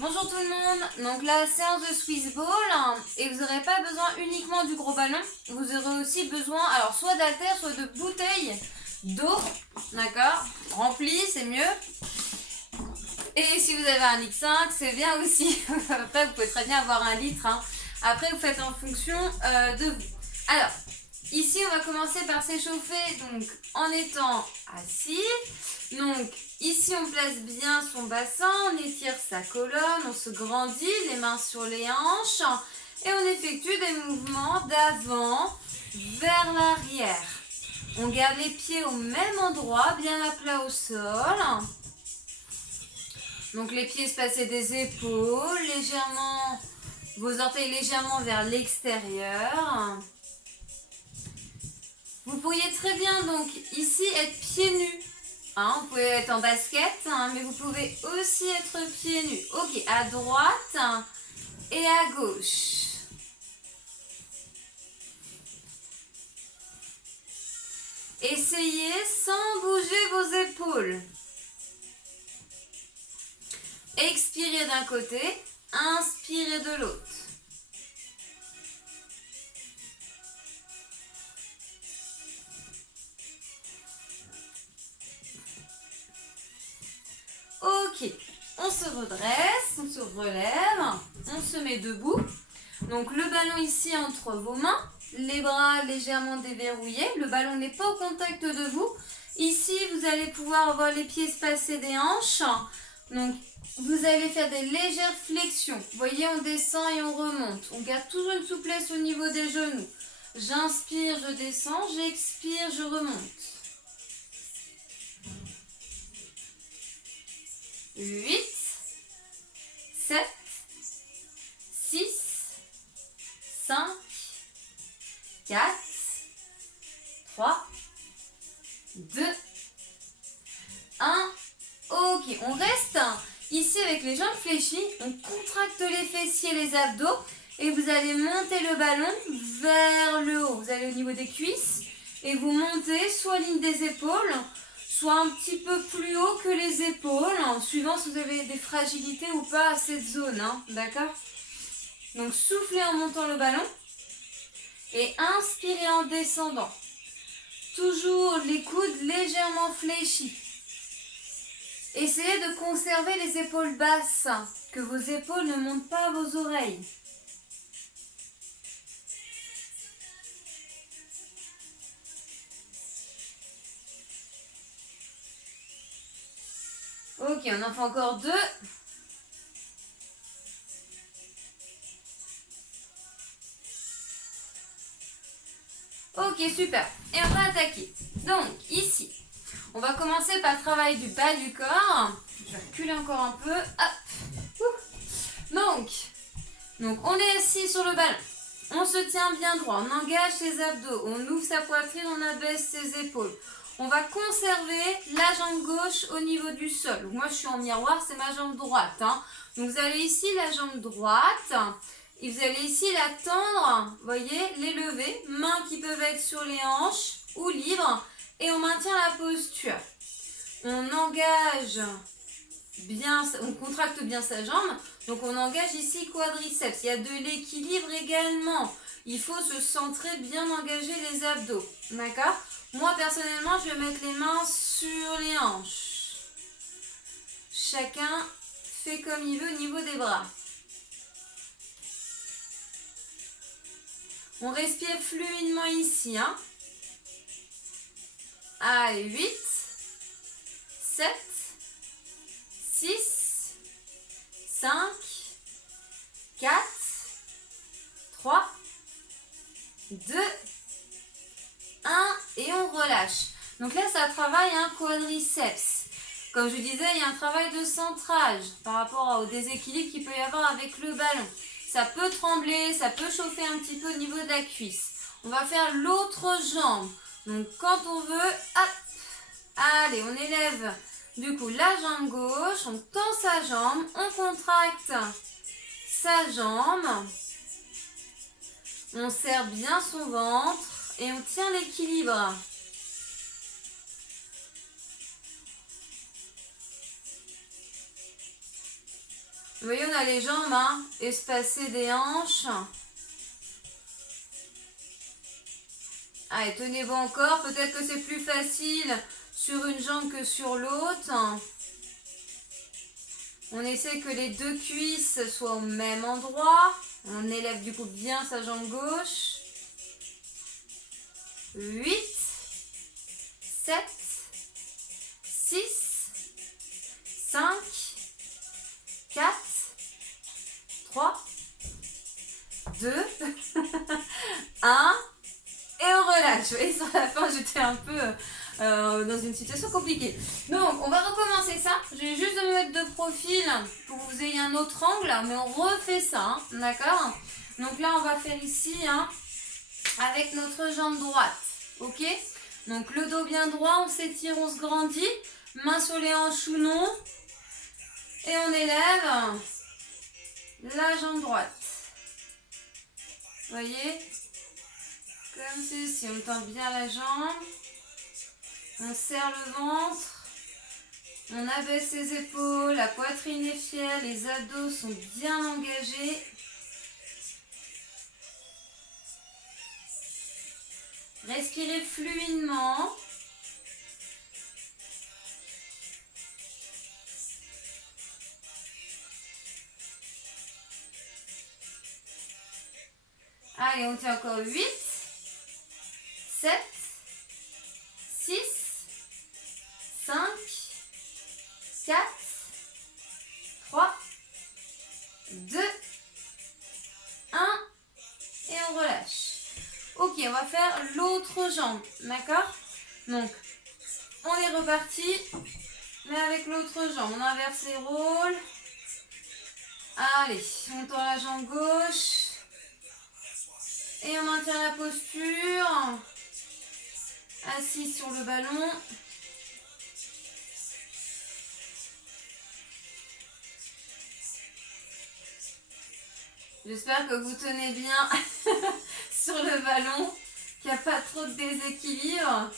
Bonjour tout le monde, donc la séance de Swiss Ball, et vous n'aurez pas besoin uniquement du gros ballon, vous aurez aussi besoin alors soit d'haltères, soit de bouteilles d'eau, d'accord, remplie c'est mieux. Et si vous avez un X5 c'est bien aussi, après vous pouvez très bien avoir 1 litre, hein. Après vous faites en fonction de vous. Alors, ici on va commencer par s'échauffer donc en étant assis, donc ici, on place bien son bassin, on étire sa colonne, on se grandit, les mains sur les hanches et on effectue des mouvements d'avant vers l'arrière. On garde les pieds au même endroit, bien à plat au sol. Donc les pieds espacés des épaules, légèrement, vos orteils légèrement vers l'extérieur. Vous pourriez très bien donc ici être pieds nus. Hein, vous pouvez être en basket, hein, mais vous pouvez aussi être pieds nus. Ok, à droite et à gauche. Essayez sans bouger vos épaules. Expirez d'un côté, inspirez de l'autre. Ok, on se redresse, on se relève, on se met debout. Donc le ballon ici entre vos mains, les bras légèrement déverrouillés, le ballon n'est pas au contact de vous. Ici, vous allez pouvoir avoir les pieds espacés des hanches. Donc vous allez faire des légères flexions. Vous voyez, on descend et on remonte. On garde toujours une souplesse au niveau des genoux. J'inspire, je descends, j'expire, je remonte. 8, 7, 6, 5, 4, 3, 2, 1. Ok, on reste ici avec les jambes fléchies. On contracte les fessiers, les abdos. Et vous allez monter le ballon vers le haut. Vous allez au niveau des cuisses. Et vous montez soit ligne des épaules, soit un petit peu plus haut que les épaules, suivant si vous avez des fragilités ou pas à cette zone, hein, d'accord? Donc soufflez en montant le ballon et inspirez en descendant. Toujours les coudes légèrement fléchis. Essayez de conserver les épaules basses, que vos épaules ne montent pas à vos oreilles. Ok, on en fait encore 2. Ok, super. Et on va attaquer. Donc, ici, on va commencer par le travail du bas du corps. Je vais reculer encore un peu. Hop. Donc, on est assis sur le ballon. On se tient bien droit. On engage ses abdos. On ouvre sa poitrine. On abaisse ses épaules. On va conserver la jambe gauche au niveau du sol. Moi, je suis en miroir. C'est ma jambe droite. Hein. Donc, vous avez ici la jambe droite. Et vous allez ici la tendre, vous voyez, les lever, mains qui peuvent être sur les hanches ou libres, et on maintient la posture. On engage bien, on contracte bien sa jambe, donc on engage ici quadriceps. Il y a de l'équilibre également. Il faut se centrer, bien engager les abdos, d'accord? Moi personnellement, je vais mettre les mains sur les hanches. Chacun fait comme il veut au niveau des bras. On respire fluidement ici. Hein. Allez, 8, 7, 6, 5, 4, 3, 2, 1 et on relâche. Donc là, ça travaille un quadriceps. Comme je disais, il y a un travail de centrage par rapport au déséquilibre qu'il peut y avoir avec le ballon. Ça peut trembler, ça peut chauffer un petit peu au niveau de la cuisse. On va faire l'autre jambe. Donc quand on veut, hop, allez, on élève du coup la jambe gauche, on tend sa jambe, on contracte sa jambe, on serre bien son ventre et on tient l'équilibre. Vous voyez, on a les jambes hein, espacées des hanches. Allez, tenez bon encore. Peut-être que c'est plus facile sur une jambe que sur l'autre. On essaie que les deux cuisses soient au même endroit. On élève du coup bien sa jambe gauche. 8, 7, 6, 5, 4, 3, 2, 1. Et on relâche. Vous voyez, sur la fin, j'étais un peu dans une situation compliquée. Donc, on va recommencer ça. Je vais juste me mettre de profil pour que vous ayez un autre angle. Mais on refait ça, hein, d'accord? Donc là, on va faire ici, hein, avec notre jambe droite. Ok? Donc, le dos bien droit, on s'étire, on se grandit. Main sur les hanches ou non. Et on élève la jambe droite. Vous voyez? Comme ceci, on tend bien la jambe, on serre le ventre, on abaisse les épaules, la poitrine est fière, les abdos sont bien engagés. Respirez fluidement. Allez, on tient encore 8. 7, 6, 5, 4, 3, 2, 1 et on relâche. Ok, on va faire l'autre jambe, d'accord? Donc, on est reparti, mais avec l'autre jambe. On inverse les rôles. Allez, on tend la jambe gauche. Et on maintient la posture. Assis sur le ballon. J'espère que vous tenez bien sur le ballon, qu'il n'y a pas trop de déséquilibre.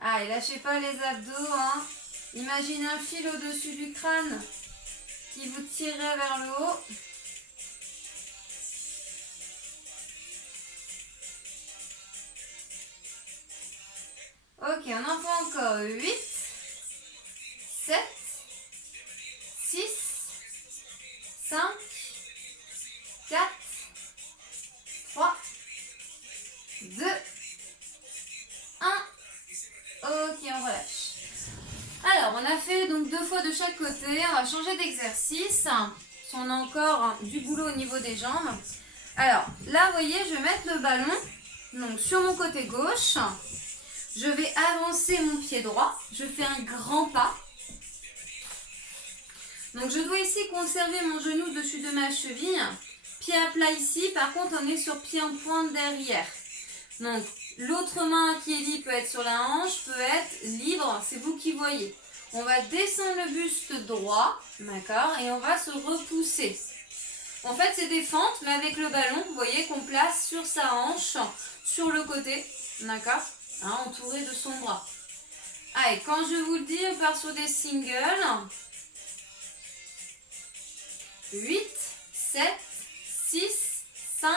Ah, et lâchez pas les abdos, hein. Imaginez un fil au-dessus du crâne qui vous tirerait vers le haut. Ok, on en fait encore 8, 7, 6, 5, 4, 3, 2, 1. Ok, on relâche. Alors, on a fait donc 2 fois de chaque côté. On va changer d'exercice. On a encore du boulot au niveau des jambes. Alors, là, vous voyez, je vais mettre le ballon donc, sur mon côté gauche. Je vais avancer mon pied droit. Je fais un grand pas. Donc, je dois ici conserver mon genou dessus de ma cheville. Pied à plat ici. Par contre, on est sur pied en pointe derrière. Donc, l'autre main qui est libre peut être sur la hanche, peut être libre. C'est vous qui voyez. On va descendre le buste droit. D'accord? Et on va se repousser. En fait, c'est des fentes, mais avec le ballon, vous voyez qu'on place sur sa hanche, sur le côté. D'accord? Hein, entouré de son bras. Allez, quand je vous le dis, on part sur des singles. 8, 7, 6, 5,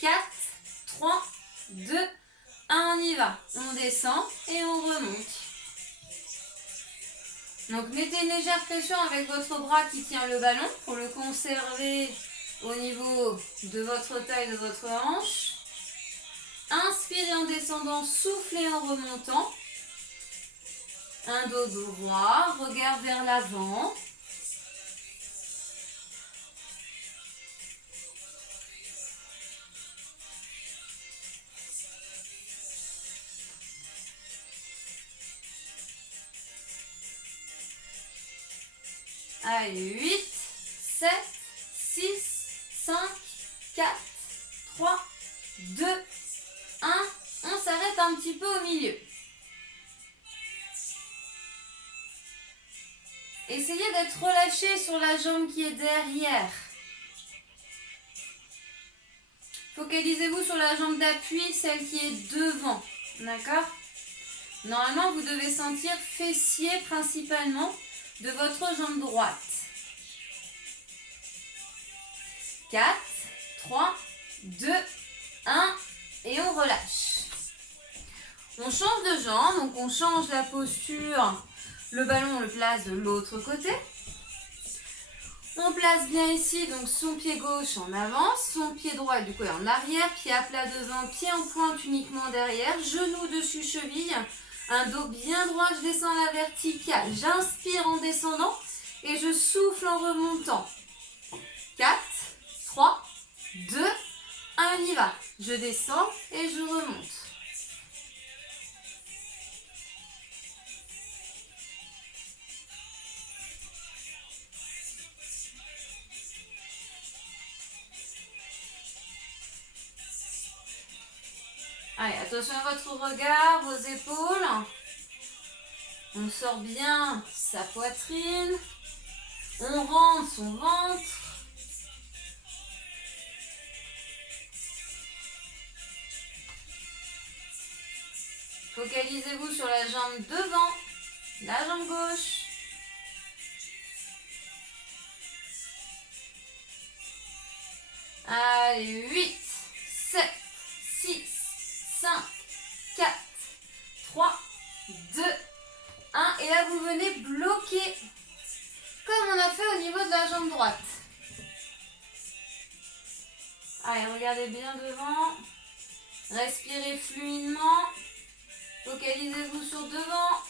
4, 3, 2, 1, on y va. On descend et on remonte. Donc, mettez une légère pression avec votre bras qui tient le ballon pour le conserver au niveau de votre taille, de votre hanche. Inspirez en descendant, soufflez en remontant. Un dos droit, regard vers l'avant. Allez, 8, 7, 6, 5, 4, 3, 2, 1. On s'arrête un petit peu au milieu. Essayez d'être relâché sur la jambe qui est derrière. Focalisez-vous sur la jambe d'appui, celle qui est devant. D'accord? Normalement, vous devez sentir fessier principalement de votre jambe droite. 4, 3, 2, 1 et on relâche. On change de jambe, donc on change la posture. Le ballon, on le place de l'autre côté. On place bien ici, donc son pied gauche en avant, son pied droit du coup est en arrière, pied à plat devant, pied en pointe uniquement derrière, genou dessus cheville, un dos bien droit, je descends la verticale, j'inspire en descendant et je souffle en remontant. 4, 3, 2, 1, on y va. Je descends et je remonte. Allez, attention à votre regard, vos épaules. On sort bien sa poitrine. On rentre son ventre. Focalisez-vous sur la jambe devant, la jambe gauche. Allez, 8, 7, 6, 5, 4, 3, 2, 1. Et là, vous venez bloquer comme on a fait au niveau de la jambe droite. Allez, regardez bien devant. Respirez fluidement. Focalisez-vous sur devant.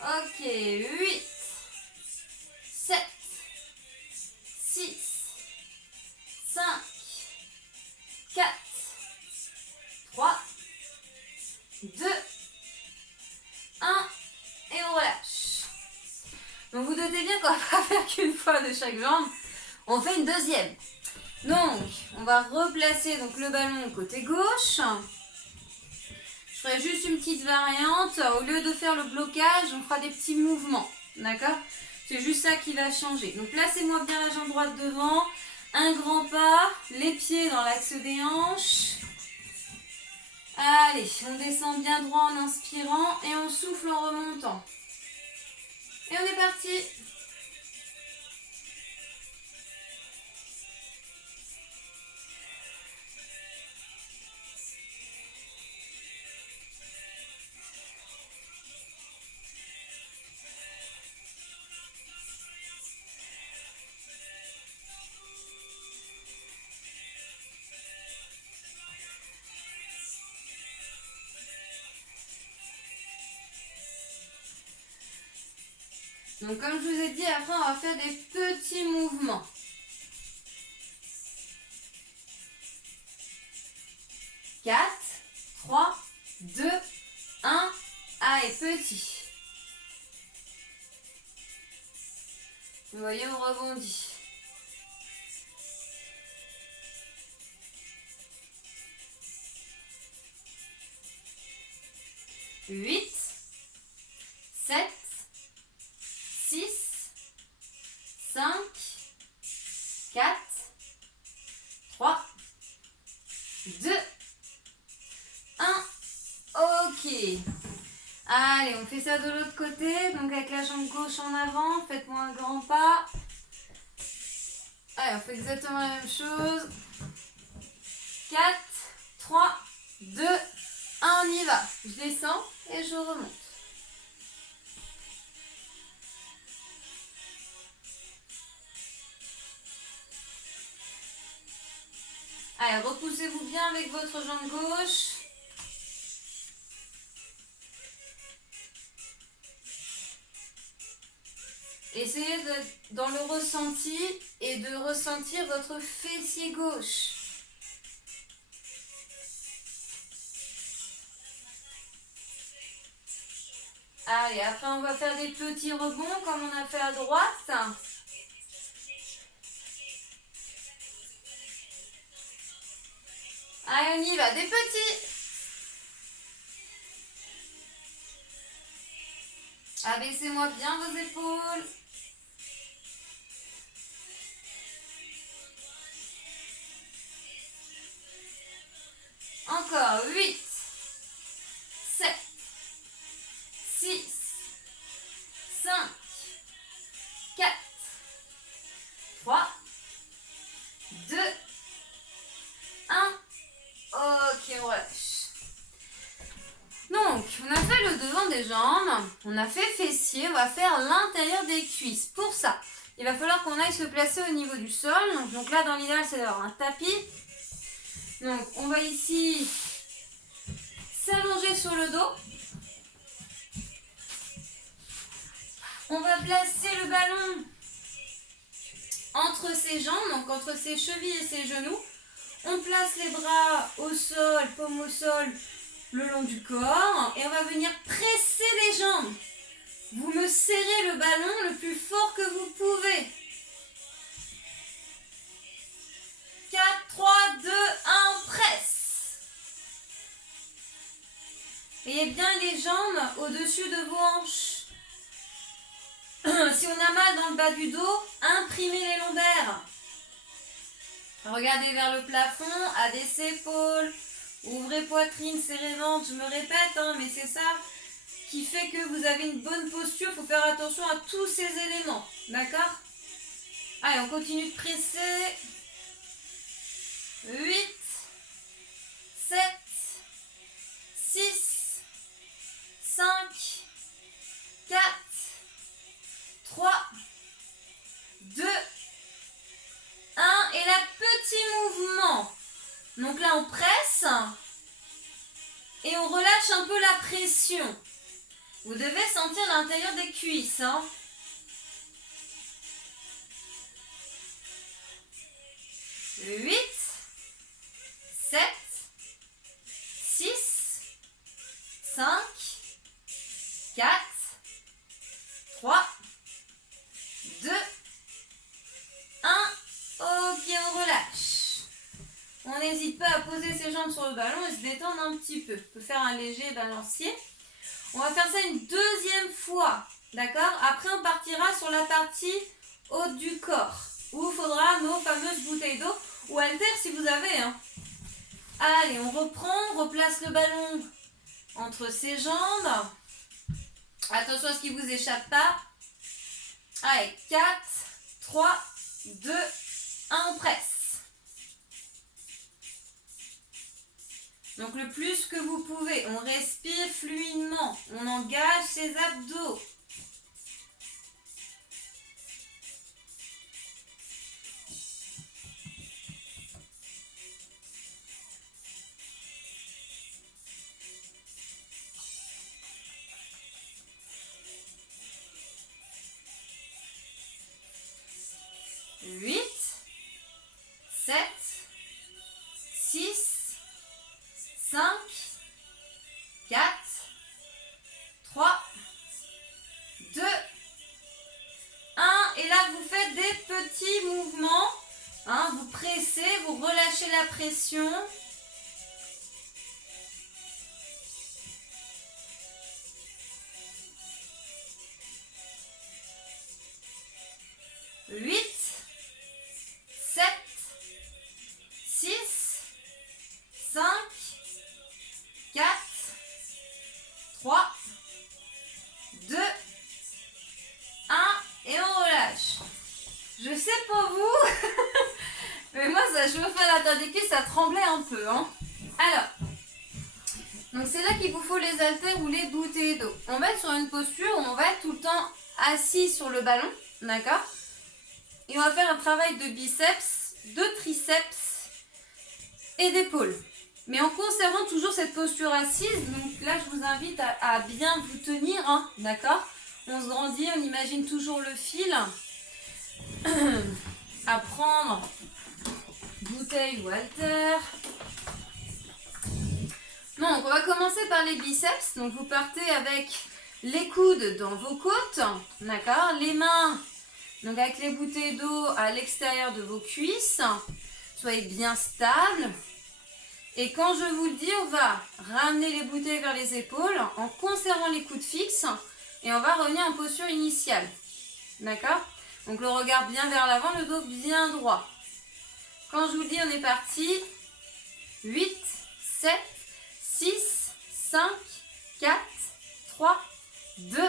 Ok, 8, 7, 6, 5, 4, 3, 2, 1 et on relâche. Donc vous notez bien qu'on ne va pas faire qu'une fois de chaque jambe, on fait une deuxième. Donc on va replacer donc, le ballon côté gauche. Je ferai juste une petite variante. Au lieu de faire le blocage, on fera des petits mouvements. D'accord? C'est juste ça qui va changer. Donc placez-moi bien la jambe droite devant. Un grand pas. Les pieds dans l'axe des hanches. Allez, on descend bien droit en inspirant et on souffle en remontant. Et on est parti. Donc comme je vous ai dit, après on va faire des petits mouvements. Quatre, 3, 2, 1. Allez, petit. Vous voyez, on rebondit. Huit, 7, 6, 5, 4, 3, 2, 1. Ok. Allez, on fait ça de l'autre côté. Donc avec la jambe gauche en avant, faites-moi un grand pas. Allez, on fait exactement la même chose. 4, 3, 2, 1, on y va. Je descends et je remonte. Allez, repoussez-vous bien avec votre jambe gauche. Essayez d'être dans le ressenti et de ressentir votre fessier gauche. Allez, après on va faire des petits rebonds comme on a fait à droite. Allez, on y va, des petits. Abaissez-moi bien vos épaules. Encore 8, 7, 6, 5, 4, 3, 2, 1. Ok, on relâche. Donc, on a fait le devant des jambes, on a fait fessier, on va faire l'intérieur des cuisses. Pour ça, il va falloir qu'on aille se placer au niveau du sol. Donc là, dans l'idéal, c'est d'avoir un tapis. Donc, on va ici s'allonger sur le dos. On va placer le ballon entre ses jambes, donc entre ses chevilles et ses genoux. On place les bras au sol, paume au sol, le long du corps. Et on va venir presser les jambes. Vous me serrez le ballon le plus fort que vous pouvez. 4, 3, 2, 1, on presse. Ayez bien les jambes au-dessus de vos hanches. Si on a mal dans le bas du dos, imprimez les lombaires. Regardez vers le plafond, abaissez épaules, ouvrez poitrine, serrez ventre. Je me répète, mais c'est ça qui fait que vous avez une bonne posture. Il faut faire attention à tous ces éléments. D'accord? Allez, on continue de presser. 8, 7, 6, 5, 4, 3, 2, 1. Et là, petit mouvement. Donc là, on presse et on relâche un peu la pression. Vous devez sentir l'intérieur des cuisses. 8, 7, 6, 5, 4, 3, 2, 1. Ok, on relâche. On n'hésite pas à poser ses jambes sur le ballon et se détendre un petit peu. On peut faire un léger balancier. On va faire ça une deuxième fois. D'accord? Après, on partira sur la partie haute du corps, où il faudra nos fameuses bouteilles d'eau ou haltères si vous avez. Allez, on reprend, on replace le ballon entre ses jambes. Attention à ce qu'il ne vous échappe pas. Allez, 4, 3, 2, 1, on presse. Donc le plus que vous pouvez, on respire fluidement, on engage ses abdos. Huit, 7, 6, 5, 4, 3, 2, 1. Et là, vous faites des petits mouvements. Vous pressez, vous relâchez la pression. Huit, 7, 6, 5, 4, 3, 2, 1 et on relâche. Je sais pas vous, mais moi ça, je me fais à l'intérieur des cuisses, ça tremblait un peu. Alors, donc c'est là qu'il vous faut les haltères ou les bouteilles d'eau. On va être sur une posture où on va être tout le temps assis sur le ballon, d'accord? Et on va faire un travail de biceps, de triceps et d'épaules. Mais en conservant toujours cette posture assise. Donc là, je vous invite à bien vous tenir, d'accord? On se grandit, on imagine toujours le fil. À prendre bouteille ou haltère. Donc, on va commencer par les biceps. Donc, vous partez avec les coudes dans vos côtes, d'accord? Les mains, donc avec les bouteilles d'eau à l'extérieur de vos cuisses. Soyez bien stable. Et quand je vous le dis, on va ramener les bouteilles vers les épaules en conservant les coudes fixes Et on va revenir en posture initiale. D'accord? Donc le regard bien vers l'avant, le dos bien droit. Quand je vous dis, on est parti. 8, 7, 6, 5, 4, 3, 2,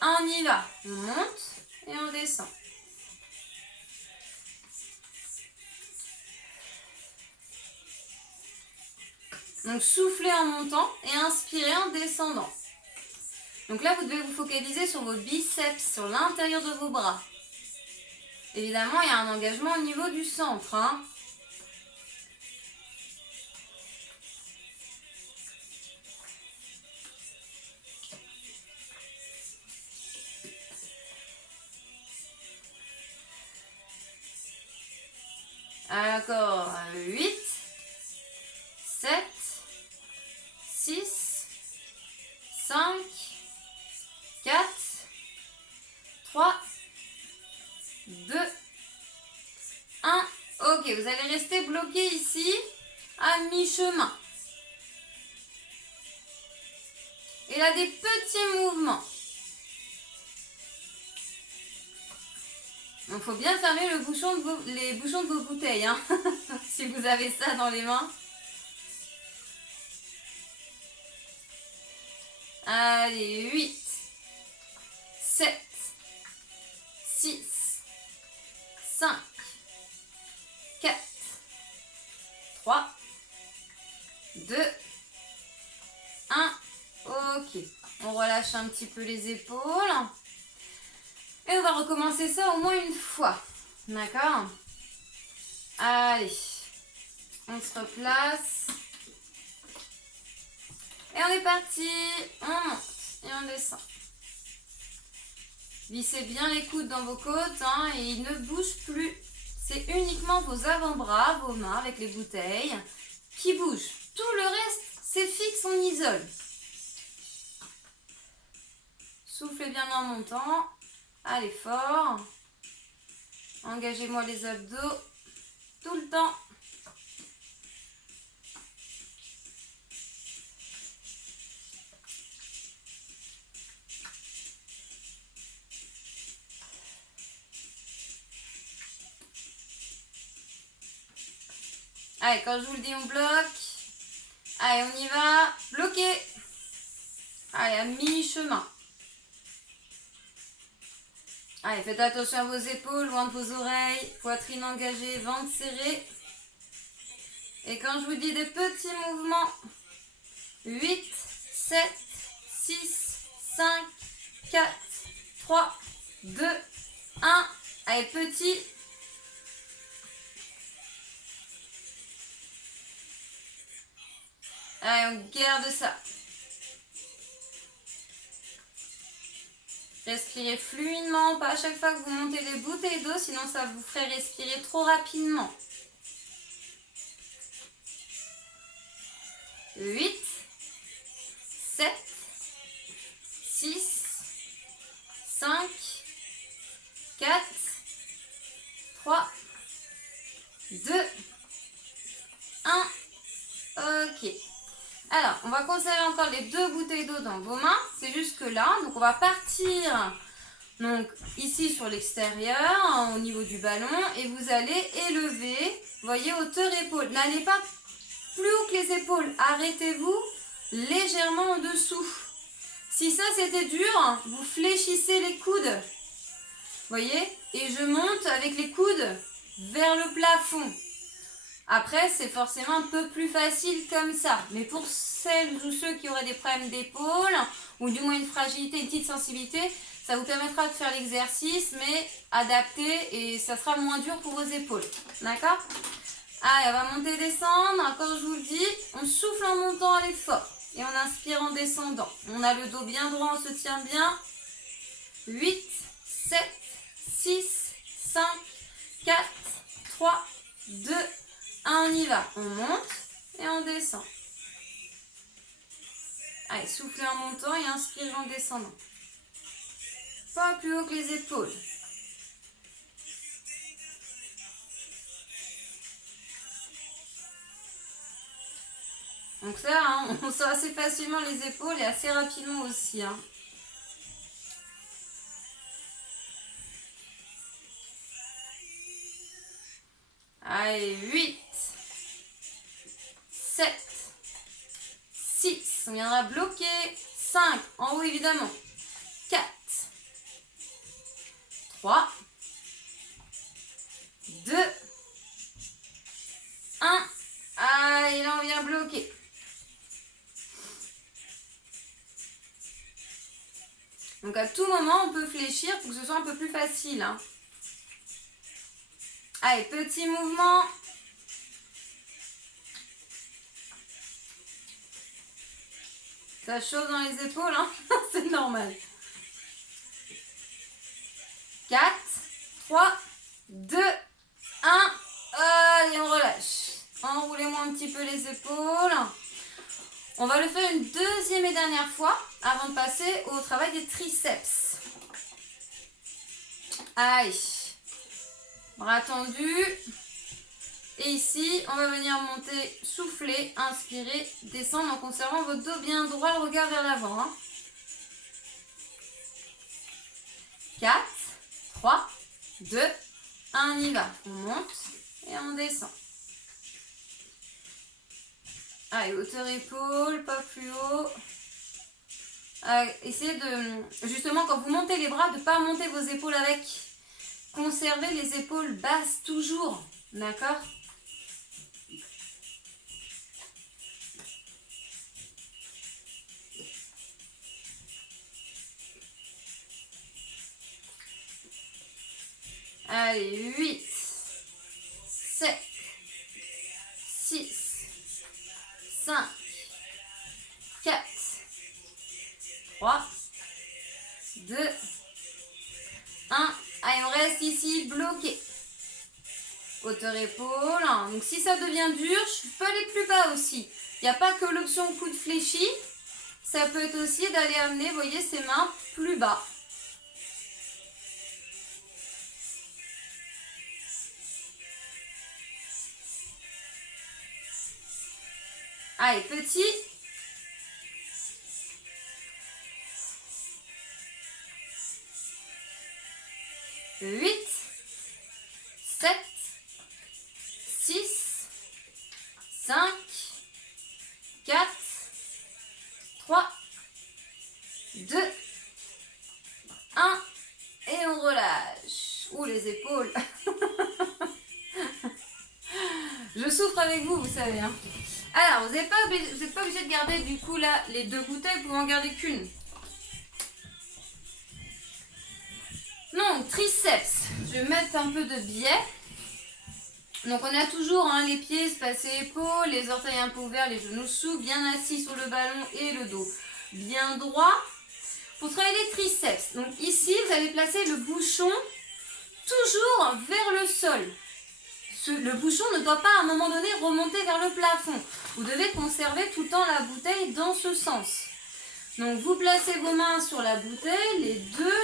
1, on y va. On monte et on descend. Donc soufflez en montant et inspirez en descendant. Donc là, vous devez vous focaliser sur vos biceps, sur l'intérieur de vos bras. Évidemment, il y a un engagement au niveau du centre. Hein. Encore 8, 7, 6, 5, 4, 3, 2, 1. Ok, vous allez rester bloqué ici à mi-chemin. Et là, des petits mouvements. Il faut bien fermer les bouchons de vos bouteilles, hein, si vous avez ça dans les mains. Allez, 8, 7, 6, 5, 4, 3, 2, 1. Ok, on relâche un petit peu les épaules. Et on va recommencer ça au moins une fois. D'accord? Allez, on se replace. Et on est parti. On monte et on descend. Vissez bien les coudes dans vos côtes hein, et ils ne bougent plus. C'est uniquement vos avant-bras, vos mains avec les bouteilles qui bougent. Tout le reste, c'est fixe, on isole. Soufflez bien en montant. Allez fort. Engagez-moi les abdos tout le temps. Allez, quand je vous le dis, on bloque. Allez, on y va. Bloqué. Allez, à mi-chemin. Allez, faites attention à vos épaules, loin de vos oreilles. Poitrine engagée, ventre serré. Et quand je vous dis des petits mouvements, 8, 7, 6, 5, 4, 3, 2, 1. Allez, petit. Allez, on garde ça. Respirez fluidement, pas à chaque fois que vous montez les bouteilles d'eau, sinon ça vous ferait respirer trop rapidement. 8, 7, 6, 5, 4, 3, 2, 1. Ok. Alors, on va conserver encore les 2 bouteilles d'eau dans vos mains. C'est jusque là. Donc, on va partir donc, ici sur l'extérieur, au niveau du ballon. Et vous allez élever, voyez, hauteur épaule. N'allez pas plus haut que les épaules. Arrêtez-vous légèrement en dessous. Si ça, c'était dur, vous fléchissez les coudes. Voyez? Et je monte avec les coudes vers le plafond. Après, c'est forcément un peu plus facile comme ça. Mais pour celles ou ceux qui auraient des problèmes d'épaule, ou du moins une fragilité, une petite sensibilité, ça vous permettra de faire l'exercice, mais adapté, et ça sera moins dur pour vos épaules. D'accord? Allez, on va monter et descendre. Quand je vous le dis, on souffle en montant à l'effort. Et on inspire en descendant. On a le dos bien droit, on se tient bien. 8, 7, 6, 5, 4, 3, 2, 1, on y va. On monte et on descend. Allez, soufflez en montant et inspirez en descendant. Pas plus haut que les épaules. Donc ça, hein, on sort assez facilement les épaules et assez rapidement aussi. Hein. Allez, 8, 7, 6, on viendra bloquer, 5, en haut évidemment, 4, 3, 2, 1, allez, là on vient bloquer. Donc à tout moment, on peut fléchir pour que ce soit un peu plus facile. Hein. Allez, petit mouvement. Ça chauffe dans les épaules, hein. C'est normal. 4, 3, 2, 1. Allez, on relâche. Enroulez-moi un petit peu les épaules. On va le faire une deuxième et dernière fois avant de passer au travail des triceps. Allez. Bras tendus. Et ici, on va venir monter, souffler, inspirer, descendre en conservant votre dos bien droit, le regard vers l'avant. Hein. 4, 3, 2, 1, on y va. On monte et on descend. Allez, hauteur épaule, pas plus haut. Essayez de, justement, quand vous montez les bras, de ne pas monter vos épaules avec. Conservez les épaules basses toujours. D'accord ? Allez, 8, 7, 6, 5, 4, 3, 2, 1. Allez, on reste ici bloqué. Hauteur épaule. Donc si ça devient dur, je peux aller plus bas aussi. Il n'y a pas que l'option coude fléchi. Ça peut être aussi d'aller amener, vous voyez, ses mains plus bas. Allez, petit. Huit, 7, 6, 5, 4, 3, 2, 1. Et on relâche. Ouh, les épaules. Je souffre avec vous, vous savez. Hein. Alors, vous n'êtes pas obligé de garder du coup là les deux bouteilles, vous pouvez en garder qu'une. Donc, triceps. Je vais mettre un peu de biais. Donc, on a toujours hein, les pieds espacés épaules, les orteils un peu ouverts, les genoux sous, bien assis sur le ballon et le dos bien droit. Pour travailler les triceps, donc ici, vous allez placer le bouchon toujours vers le sol. Le bouchon ne doit pas à un moment donné remonter vers le plafond. Vous devez conserver tout le temps la bouteille dans ce sens. Donc vous placez vos mains sur la bouteille,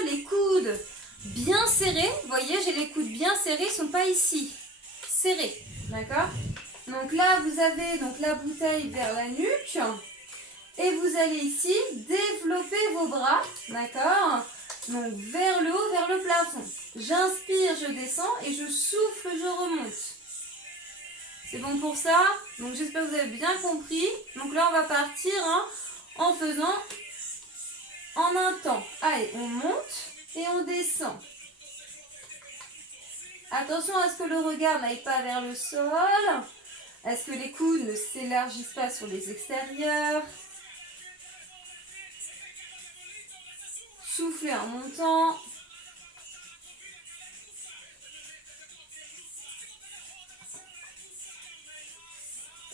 les coudes bien serrés. Vous voyez, j'ai les coudes bien serrés, ils ne sont pas ici. Serrés, d'accord? Donc là, vous avez donc la bouteille vers la nuque. Et vous allez ici développer vos bras, d'accord? Donc vers le haut, vers le plafond. J'inspire, je descends et je souffle, je remonte. C'est bon pour ça? Donc j'espère que vous avez bien compris. Donc là, on va partir hein, en faisant en un temps. Allez, on monte et on descend. Attention à ce que le regard n'aille pas vers le sol. À ce que les coudes ne s'élargissent pas sur les extérieurs. Soufflez en montant.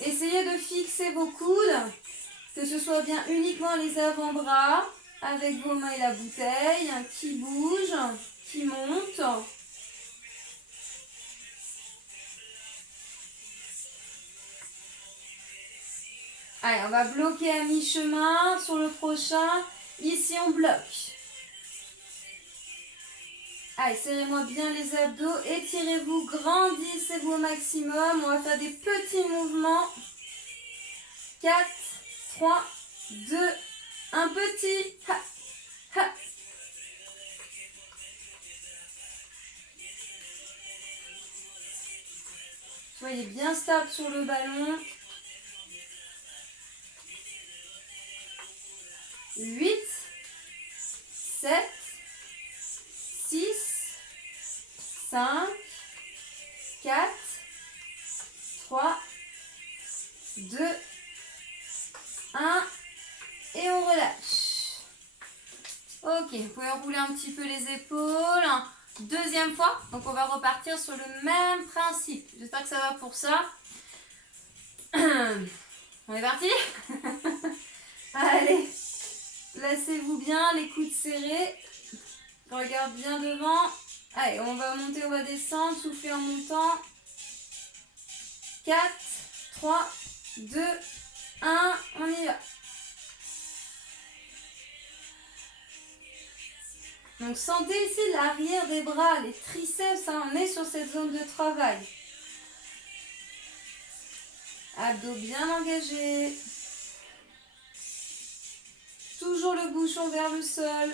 Essayez de fixer vos coudes, que ce soit bien uniquement les avant-bras, avec vos mains et la bouteille, qui bouge, qui monte. Allez, on va bloquer à mi-chemin sur le prochain. Ici, on bloque. Allez, serrez-moi bien les abdos, étirez-vous, grandissez-vous au maximum. On va faire des petits mouvements. 4, 3, 2, un petit. Ha, ha. Soyez bien stable sur le ballon. 8, 7, 6, 5, 4, 3, 2, 1 et on relâche. Ok, vous pouvez rouler un petit peu les épaules. Deuxième fois, donc on va repartir sur le même principe. J'espère que ça va pour ça. On est parti? Allez, placez-vous bien, les coudes serrés. Regarde bien devant. Allez, on va monter, on va descendre. Soufflez en montant. 4, 3, 2, 1. On y va. Donc, sentez ici l'arrière des bras, les triceps. Hein, on est sur cette zone de travail. Abdos bien engagés. Toujours le bouchon vers le sol.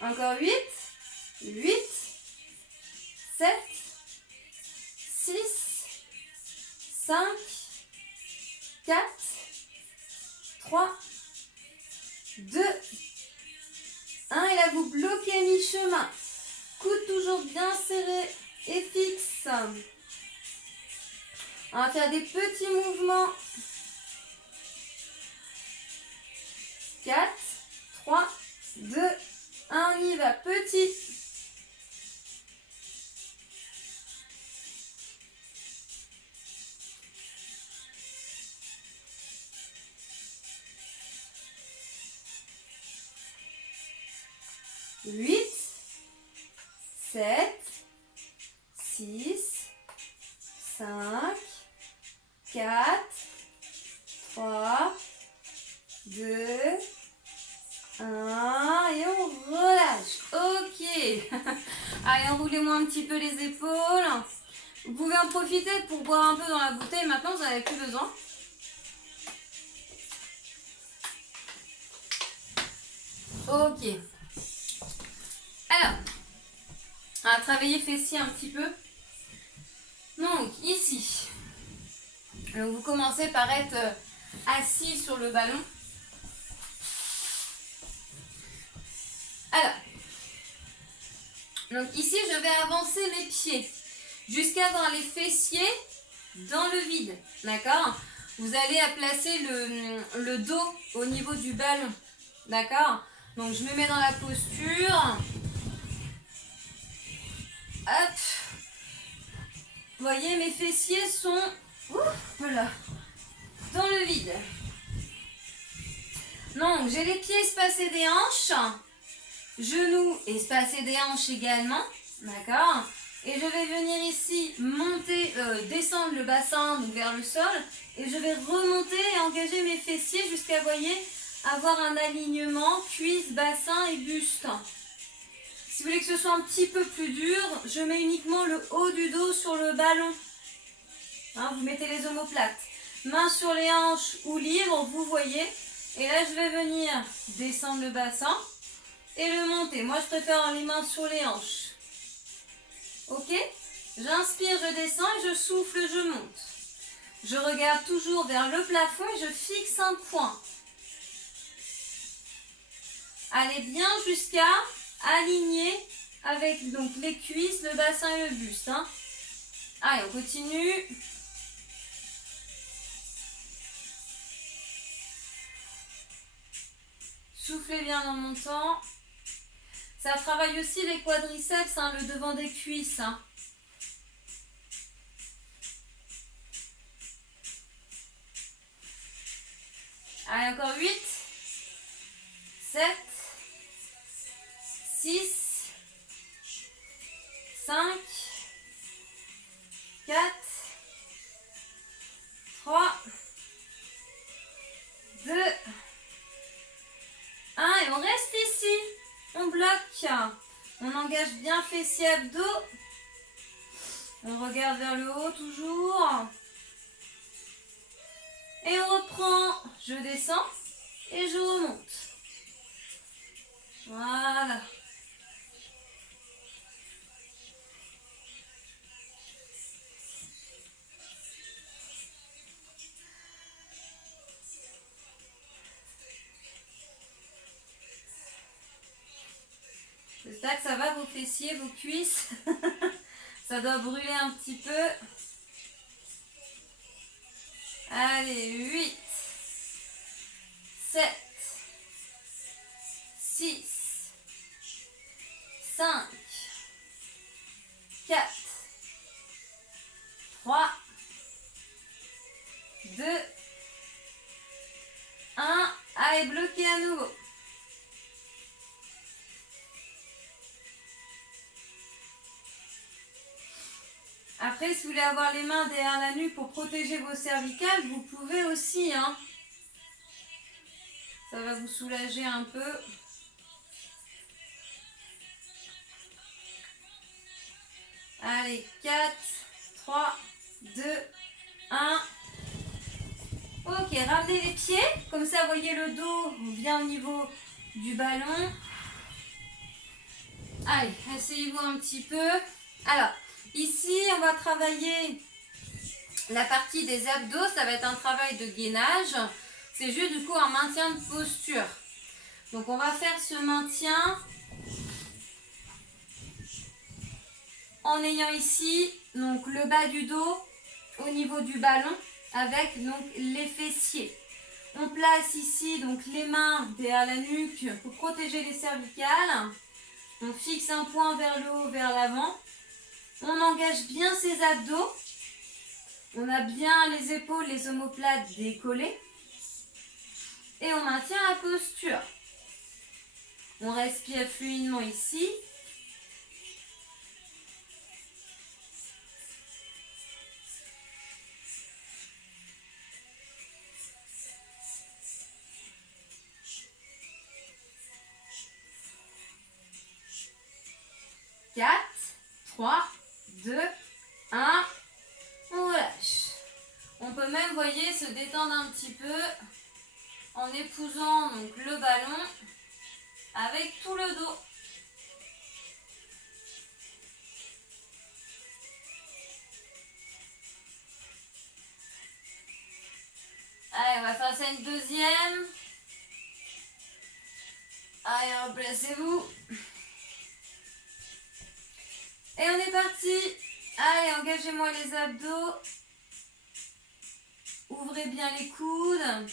Encore 8, 8, 7, 6, 5, 4, 3, 2, 1. Et là, vous bloquez à mi-chemin. Coude toujours bien serré et fixe. On va faire des petits mouvements. 4, 3, 2, 1. On y va. Petit. Huit, 7, 6, 5, 4, 3, 2, 1 et on relâche. Ok. Allez, enroulez-moi un petit peu les épaules. Vous pouvez en profiter pour boire un peu dans la bouteille. Maintenant, vous n'en avez plus besoin. Ok. Alors, on va travailler fessier un petit peu. Donc, ici, vous commencez par être assis sur le ballon. Alors, donc ici, je vais avancer mes pieds jusqu'à avoir les fessiers dans le vide. D'accord? Vous allez placer le dos au niveau du ballon. D'accord? Donc, je me mets dans la posture. Hop. Vous voyez, mes fessiers sont voilà, dans le vide. Donc, j'ai les pieds espacés des hanches. Genoux espacés des hanches également. D'accord? Et je vais venir ici monter, descendre le bassin donc vers le sol. Et je vais remonter et engager mes fessiers jusqu'à, voyez, avoir un alignement cuisse, bassin et buste. Si vous voulez que ce soit un petit peu plus dur, je mets uniquement le haut du dos sur le ballon. Hein, vous mettez les omoplates. Mains sur les hanches ou libres, vous voyez. Et là, je vais venir descendre le bassin et le monter. Moi, je préfère les mains sur les hanches. Ok? J'inspire, je descends et je souffle, je monte. Je regarde toujours vers le plafond et je fixe un point. Allez bien jusqu'à aligner avec donc les cuisses, le bassin et le buste. Hein. Allez, on continue. Soufflez bien en montant. Ça travaille aussi les quadriceps, hein, le devant des cuisses. Hein. Allez, encore 8, 7, 6, 5, 4, 3, 2, 1 et on reste ici. On bloque. On engage bien fessiers, abdos. On regarde vers le haut toujours. Et on reprend. Je descends et je remonte. Voilà. J'espère que ça va vos fessiers, vos cuisses. Ça doit brûler un petit peu. Allez, 8, 7, 6, 5, 4, 3, 2, 1. Allez, bloquez à nouveau. Après, si vous voulez avoir les mains derrière la nuque pour protéger vos cervicales, vous pouvez aussi. Hein. Ça va vous soulager un peu. Allez, 4, 3, 2, 1. Ok, ramenez les pieds. Comme ça, voyez le dos vient au niveau du ballon. Allez, asseyez-vous un petit peu. Alors, ici, on va travailler la partie des abdos. Ça va être un travail de gainage. C'est juste du coup un maintien de posture. Donc, on va faire ce maintien en ayant ici donc, le bas du dos au niveau du ballon avec donc, les fessiers. On place ici donc, les mains derrière la nuque pour protéger les cervicales. On fixe un point vers le haut, vers l'avant. On engage bien ses abdos. On a bien les épaules, les omoplates décollées. Et on maintient la posture. On respire fluidement ici. Quatre, 3, 2, 1. On relâche. On peut même, voyez, se détendre un petit peu en épousant donc, le ballon avec tout le dos. Allez, on va faire ça une deuxième. Allez, replacez-vous. Et on est parti. Allez, engagez-moi les abdos. Ouvrez bien les coudes.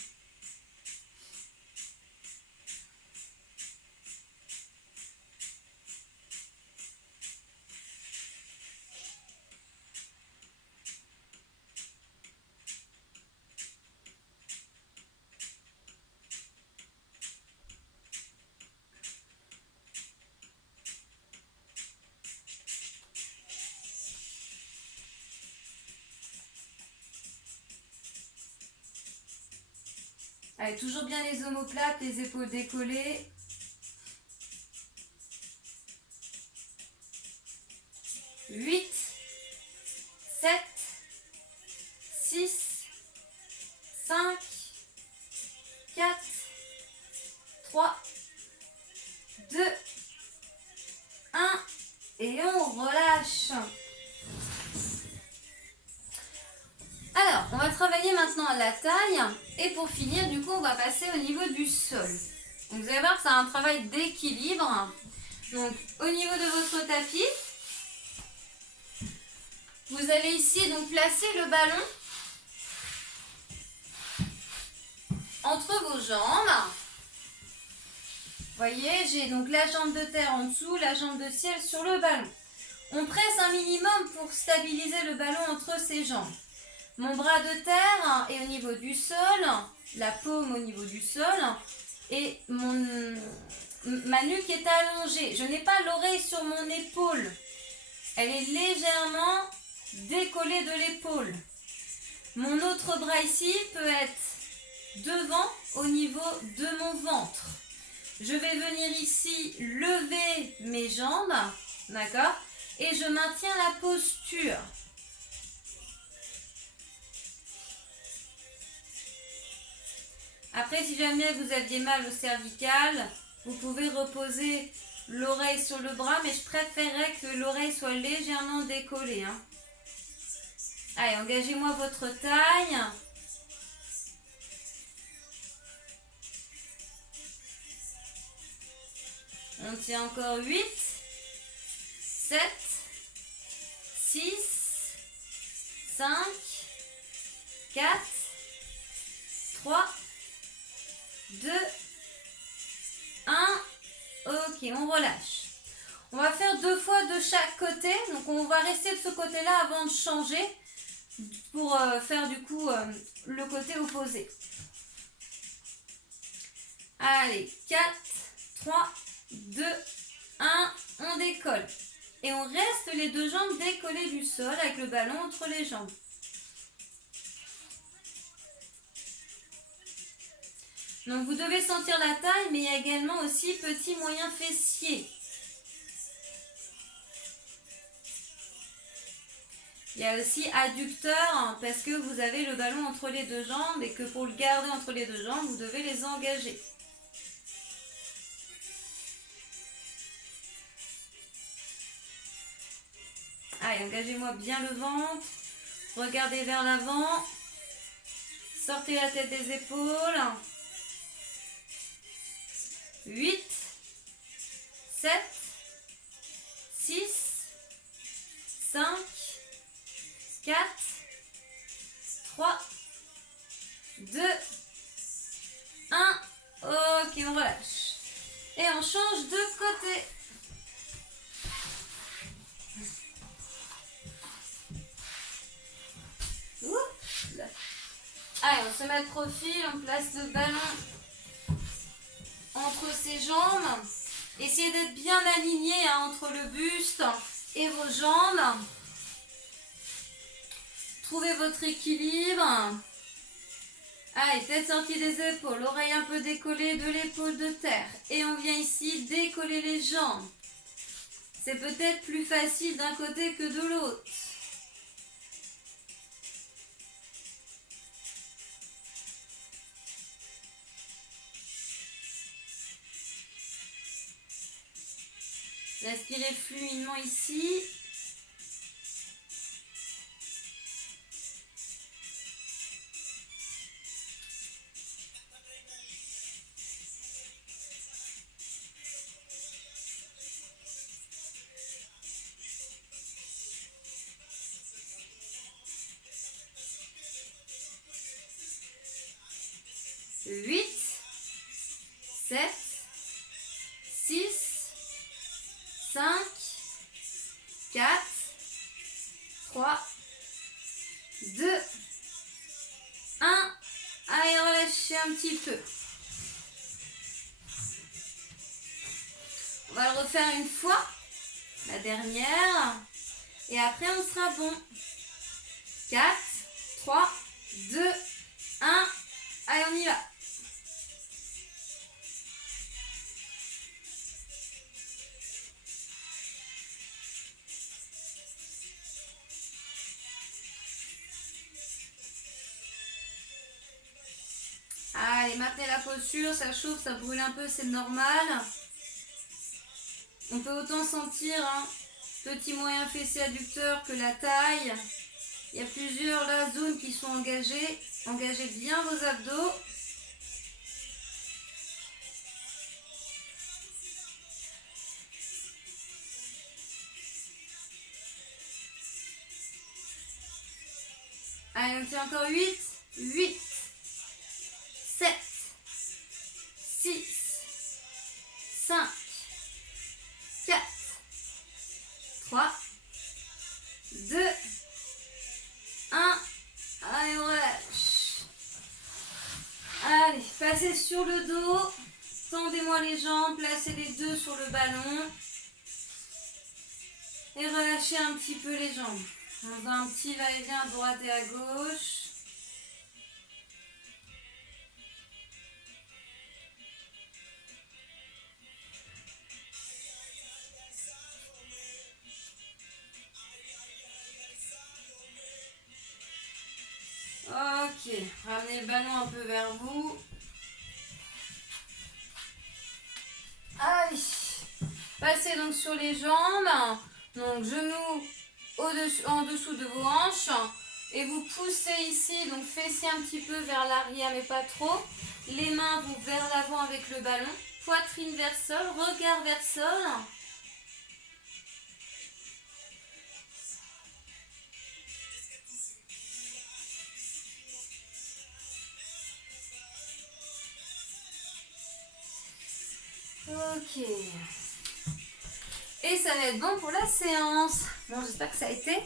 Allez, toujours bien les omoplates, les épaules décollées. Huit, 7, 6, 5, 4, 3, 2, 1. Et on relâche. Alors, on va travailler maintenant la taille. Et pour finir, du coup, on va passer au niveau du sol. Donc, vous allez voir que c'est un travail d'équilibre. Donc, au niveau de votre tapis, vous allez ici donc placer le ballon entre vos jambes. Vous voyez, j'ai donc la jambe de terre en dessous, la jambe de ciel sur le ballon. On presse un minimum pour stabiliser le ballon entre ses jambes. Mon bras de terre est au niveau du sol, la paume au niveau du sol et ma nuque est allongée. Je n'ai pas l'oreille sur mon épaule. Elle est légèrement décollée de l'épaule. Mon autre bras ici peut être devant au niveau de mon ventre. Je vais venir ici lever mes jambes, d'accord? Et je maintiens la posture. Après, si jamais vous aviez mal au cervical, Vous pouvez reposer l'oreille sur le bras, mais je préférerais que l'oreille soit légèrement décollée. Hein. Allez, engagez-moi votre taille. On tient encore 8, 7, 6, 5, 4, 3, 2, 1. Ok, on relâche. On va faire 2 fois de chaque côté. Donc on va rester de ce côté-là avant de changer pour faire du coup le côté opposé. Allez, 4, 3, 2, 1, on décolle. Et on reste les 2 jambes décollées du sol avec le ballon entre les jambes. Donc vous devez sentir la taille, mais il y a également aussi petit moyen fessier. Il y a aussi adducteur, hein, parce que vous avez le ballon entre les 2 jambes et que pour le garder entre les 2 jambes, vous devez les engager. Allez, engagez-moi bien le ventre. Regardez vers l'avant. Sortez la tête des épaules. 8, 7, 6, 5, 4, 3, 2, 1. Ok, on relâche. Et on change de côté. Allez, on se met de profil, on place le ballon entre ses jambes. Essayez d'être bien aligné hein, entre le buste et vos jambes. Trouvez votre équilibre. Allez, tête sortie des épaules, oreille un peu décollée de l'épaule de terre. Et on vient ici décoller les jambes. C'est peut-être plus facile d'un côté que de l'autre. Respirez fluidement ici. Huit, 7, 6, 5, 4, 3, 2, 1. Allez, relâchez un petit peu. On va le refaire une fois, la dernière. Et après, on sera bon. 4, 3, 2, 1. Allez, on y va. Allez, maintenez la posture, ça chauffe, ça brûle un peu, c'est normal. On peut autant sentir hein, petit moyen fessier adducteur que la taille. Il y a plusieurs là, zones qui sont engagées. Engagez bien vos abdos. Allez, on fait encore 8, 8, 7, 6, 5, 4, 3, 2, 1. Allez, on relâche. Allez, passez sur le dos. Tendez-moi les jambes, placez les deux sur le ballon. Et relâchez un petit peu les jambes. On a un petit va-et-vient à droite et à gauche. Ok, ramenez le ballon un peu vers vous. Allez. Passez donc sur les jambes. Donc genoux en dessous de vos hanches. Et vous poussez ici, donc fessiers un petit peu vers l'arrière, mais pas trop. Les mains vont vers l'avant avec le ballon. Poitrine vers sol, regard vers sol. Ok. Et ça va être bon pour la séance. Bon, j'espère que ça a été.